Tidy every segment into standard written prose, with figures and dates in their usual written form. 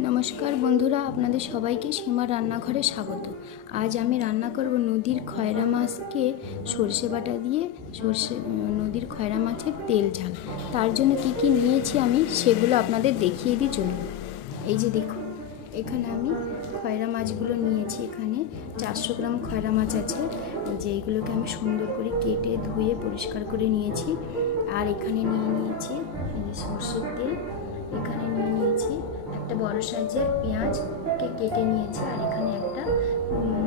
नमस्कार बंधुरा आपनादेर सबाइके सीमा रान्नाघरे स्वागत। आज आमी रान्ना करब नदीर खयरा माछ के सर्षे बाटा दिए सर्षे नदीर खयरा माछेर तेल झाल। तार जोन्नो कि कि नियेछि आमी सेगुलो आपनादेर देखिए दिई चलुन। এই যে দেখুন এখানে আমি খয়রা মাছগুলো নিয়েছি। এখানে 400 গ্রাম খয়রা মাছ আছে, যে এইগুলোকে আমি সুন্দর করে কেটে ধুয়ে পরিষ্কার করে নিয়েছি। আর এখানে নিয়ে নিয়েছি এই সরষের তেল, এখানে নিয়ে নিয়েছি একটা বড় সাইজের পেঁয়াজকে কেটে নিয়েছি, আর এখানে একটা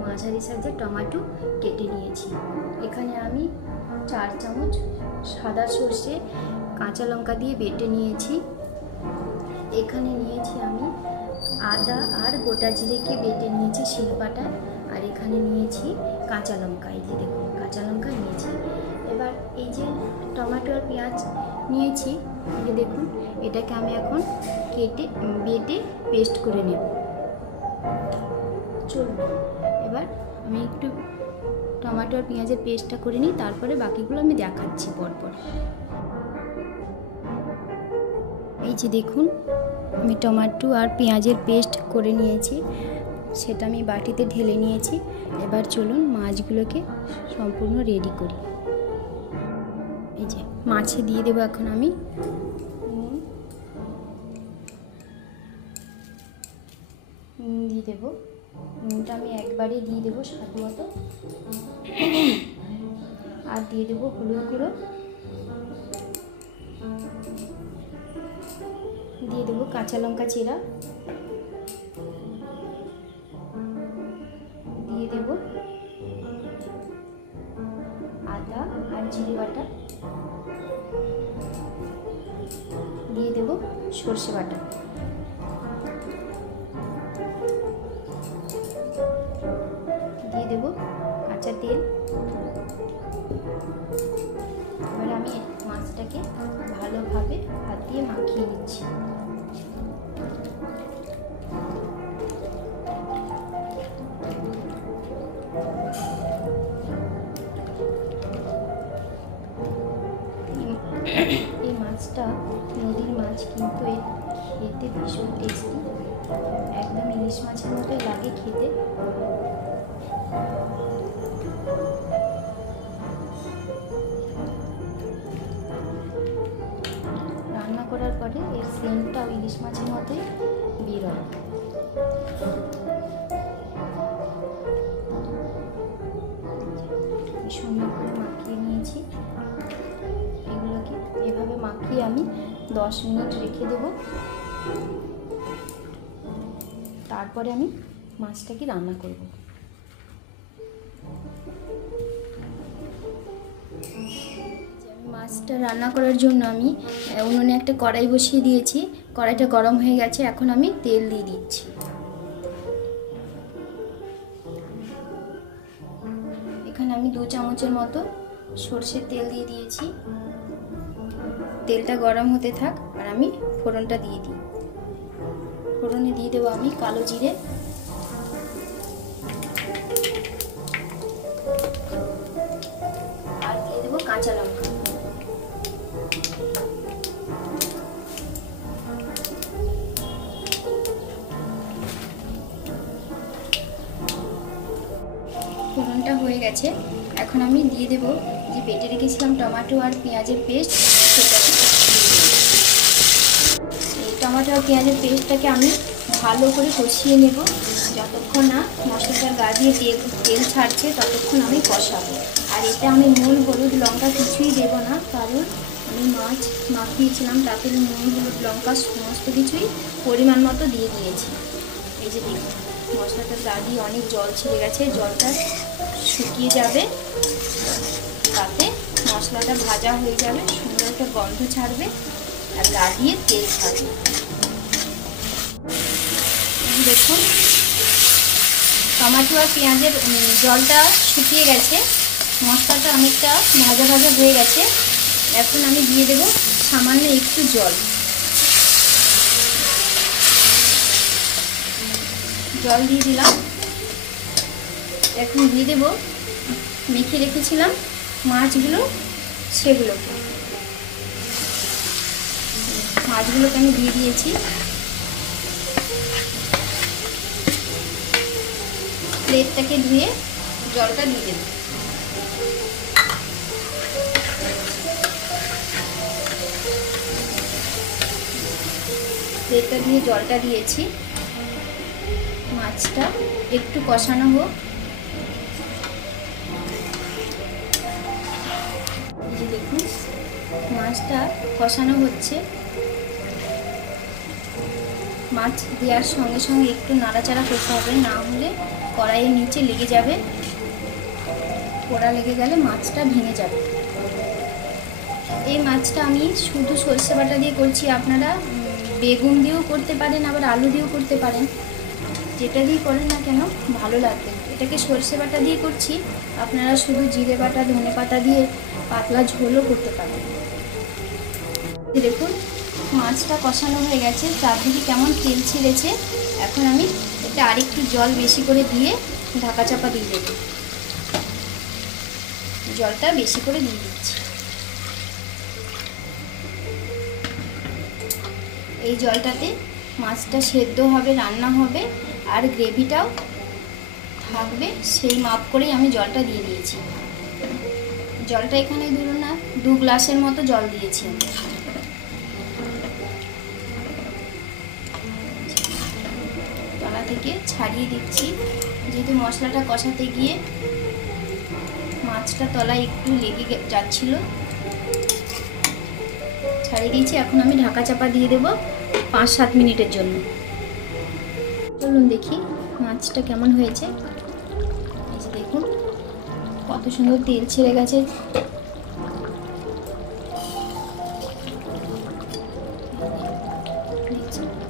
মাঝারি সাইজের টমেটো কেটে নিয়েছি। এখানে আমি 4 চামচ সাদা সরষে কাঁচা লঙ্কা দিয়ে বেটে নিয়েছি। এখানে নিয়েছি আমি আদা আর গোটা জিরেকে বেটে নিয়েছি শিলপাটায়, আর এখানে নিয়েছি কাঁচা লঙ্কা। এই যে দেখুন কাঁচা লঙ্কা নিয়েছি। এবার এই যে টমেটো আর পেঁয়াজ নিয়েছি, এই যে দেখুন এটাকে আমি এখন কেটে বেটে পেস্ট করে নেব। চলুন এবার আমি একটু টমেটো আর পেঁয়াজের পেস্টটা করে নিই, তারপরে বাকিগুলো আমি দেখাচ্ছি পরপর। এই যে দেখুন আমি টমেটো আর পেঁয়াজের পেস্ট করে নিয়েছি, সেটা আমি বাটিতে ঢেলে নিয়েছি। এবার চলুন মাছগুলোকে সম্পূর্ণ রেডি করি। এই যে মাছে দিয়ে দেবো এখন আমি নুন দিয়ে দেবো। নুনটা আমি একবারে দিয়ে দেবো স্বাদ মতো, আর দিয়ে দেবো হলুদ গুঁড়ো, দিয়ে দেবো কাঁচা লঙ্কা চিরা, দিয়ে দেবো আদা আর জিরে বাটা, দিয়ে দেবো সর্ষে বাটা, দিয়ে দেবো কাঁচা তেল। এবার আমি মাছটাকে ভালোভাবে হাত দিয়ে মাখিয়ে নিচ্ছি। এই মাছটা নদীর মাছ, কিন্তু এর খেতে ভীষণ টেস্টি, একদম ইলিশ মাছের মতোই লাগে খেতে। রান্না করার পরে এর সেন্টটাও ইলিশ মাছের মতোই বের হয়। সুন্দর করে মাখিয়ে নিয়েছি। এগুলোকে এভাবে মাখিয়ে আমি 10 মিনিট রেখে দেব, তারপরে আমি মাছটাকে রান্না করব। মাছটা রান্না করার জন্য আমি উনুনে একটা কড়াই বসিয়ে দিয়েছি। কড়াইটা গরম হয়ে গেছে, এখন আমি তেল দিয়ে দিচ্ছি। এখানে আমি 2 চামচের মতো সরষের তেল দিয়ে দিয়েছি। তেলটা গরম হতে থাক, আর আমি ফোড়নটা দিয়ে দিই। ফোড়নে দিয়ে দেবো আমি কালো জিরে, আর দিয়ে দেবো কাঁচা লঙ্কা। ফোড়নটা হয়ে গেছে, এখন আমি দিয়ে দেবো যে বেটে রেখেছিলাম টমেটো আর পেঁয়াজের পেস্ট, সেটাকে এই টমেটো আর পেঁয়াজের পেস্টটাকে আমি ভালো করে কষিয়ে নেব। যতক্ষণ না মশলাটার গা দিয়ে তেল ছাড়ছে ততক্ষণ আমি কষাবো। আর এটা আমি নুন হলুদ লঙ্কা কিছুই দেব না, কারণ আমি মাছ মাখিয়েছিলাম, তাতে নুন হলুদ লঙ্কা সমস্ত কিছুই পরিমাণ মতো দিয়ে দিয়েছি। এই যে দেখুন মশলাটার গা দিয়ে অনেক জল ছেড়ে গেছে, জলটা শুকিয়ে যাবে, তাতে মশলাটা ভাজা হয়ে যাবে, সুন্দর একটা গন্ধ ছাড়বে, আর গা দিয়ে তেল ছাড়বে। দেখুন টমেটো আর পেঁয়াজের জলটা শুকিয়ে গেছে, মশলাটা অনেকটা ভাজা ভাজা হয়ে গেছে। এখন আমি দিয়ে দেব সামান্য একটু জল। জল দিয়ে দিলাম। এখন দিয়ে দেব মেখে রেখেছিলাম মাছগুলো, সেগুলোকে মাছগুলোকে আমি দিয়ে দিয়েছি। প্লেটটাকে ধুয়ে জলটা দিয়ে দেব। প্লেটটা দিয়ে জলটা দিয়েছি। মাছটা একটু কষানো হোক। এই যে দেখুন মাছটা কষানো হচ্ছে। মাছ দেওয়ার সঙ্গে সঙ্গে একটু নাড়াচাড়া করতে হবে, না হলে কড়াইয়ের নিচে লেগে যাবে। পোড়া লেগে গেলে মাছটা ভেঙে যাবে। এই মাছটা আমি শুধু সর্ষে বাটা দিয়ে করছি, আপনারা বেগুন দিয়েও করতে পারেন, আবার আলু দিয়েও করতে পারেন, যেটা দিয়ে করেন না কেন ভালো লাগবে। এটাকে সর্ষে বাটা দিয়ে করছি, আপনারা শুধু জিরে বাটা ধনে পাতা দিয়ে পাতলা ঝোলও করতে পারেন। দেখুন মাছটা কষানো হয়ে গেছে, চারদিকে কেমন তেল ছেড়েছে। এখন আমি এতে আরেকটু জল বেশি করে দিয়ে ঢাকা চাপা দিয়ে দেব। জলটা বেশি করে দিয়ে দিচ্ছি। এই জলটাতে মাছটা সেদ্ধ হবে, রান্না হবে, আর গ্রেভিটাও থাকবে। সেই মাপ করেই আমি জলটা দিয়ে দিয়েছি। জলটা এখানে ধরুন না 2 গ্লাসের মতো জল দিয়েছি আমি। তলা থেকে ছাড়িয়ে দিচ্ছি, যেহেতু মশলাটা কষাতে গিয়ে মাছটা তলায় একটু লেগে যাচ্ছিল, ছাড়িয়ে দিয়েছি। এখন আমি ঢাকা চাপা দিয়ে দেব 5-7 মিনিটের জন্য। চলুন দেখি মাছটা কেমন হয়েছে। এই যে দেখুন কত সুন্দর তেল ছেড়ে গেছে।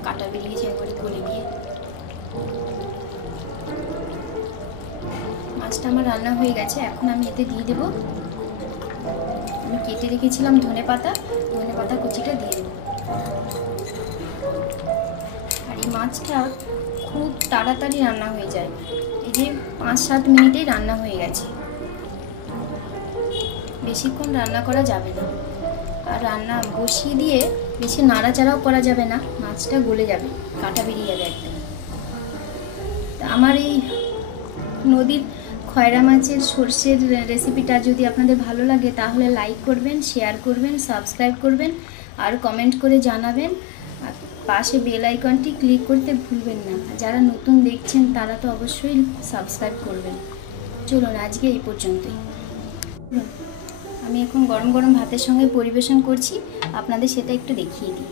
কাটা বেরিয়ে গেছে একবারে ধরে গিয়ে। মাছটা আমার রান্না হয়ে গেছে। এখন আমি এতে দিয়ে দেব, আমি কেটে রেখেছিলাম ধনে পাতা কুচিটা দিয়ে দেব। আর এই মাছটা খুব তাড়াতাড়ি রান্না হয়ে যায়। এই যে 5-7 মিনিটেই রান্না হয়ে গেছে। বেশিক্ষণ রান্না করা যাবে না। আর রান্না বসিয়ে দিয়ে বেশি নাড়াচাড়াও করা যাবে না, মাছটা গলে যাবে, কাঁটা বেরিয়ে যাবে একদম। আমার এই নদীর খয়রা মাছের সর্ষের রেসিপিটা যদি আপনাদের ভালো লাগে তাহলে লাইক করবেন, শেয়ার করবেন, সাবস্ক্রাইব করবেন আর কমেন্ট করে জানাবেন। আর পাশে বেল আইকনটি ক্লিক করতে ভুলবেন না। যারা নতুন দেখছেন তারা তো অবশ্যই সাবস্ক্রাইব করবেন। চলুন আজকে এই পর্যন্তই। আমি এখন গরম গরম ভাতের সঙ্গে পরিবেশন করছি, আপনাদের সেটা একটু দেখিয়ে দিই।